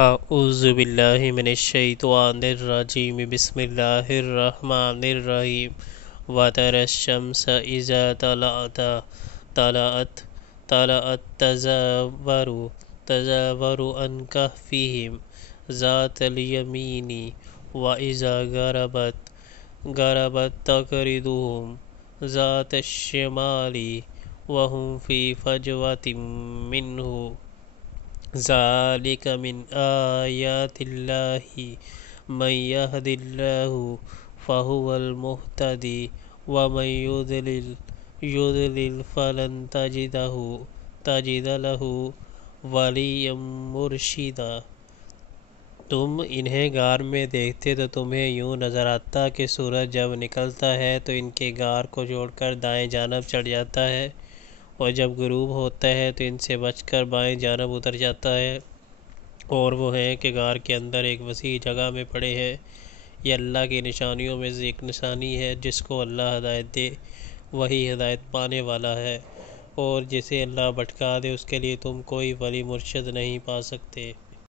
اعوذ باللہ من الشیطان الرجیم بسم اللہ الرحمن الرحیم وترى الشمس اذا طلعت تزاور عن كهفهم ذات اليمين واذا غربت تقرضهم ذات الشمال وهم في فجوة منه ذلك من آیات اللہ من یهد اللہ فهو المہتدی ومن یضلل فلن تجد له ولیا مرشدا۔ تم انہیں غار میں دیکھتے تو تمہیں یوں نظر آتا کہ سورج جب نکلتا ہے تو ان کے غار کو چھوڑ کر دائیں جانب چڑھ جاتا ہے، اور جب غروب ہوتا ہے تو ان سے بچ کر بائیں جانب اتر جاتا ہے، اور وہ ہیں کہ غار کے اندر ایک وسیع جگہ میں پڑے ہیں۔ یہ اللہ کی نشانیوں میں سے ایک نشانی ہے، جس کو اللہ ہدایت دے وہی ہدایت پانے والا ہے، اور جسے اللہ بھٹکا دے اس کے لیے تم کوئی ولی مرشد نہیں پا سکتے۔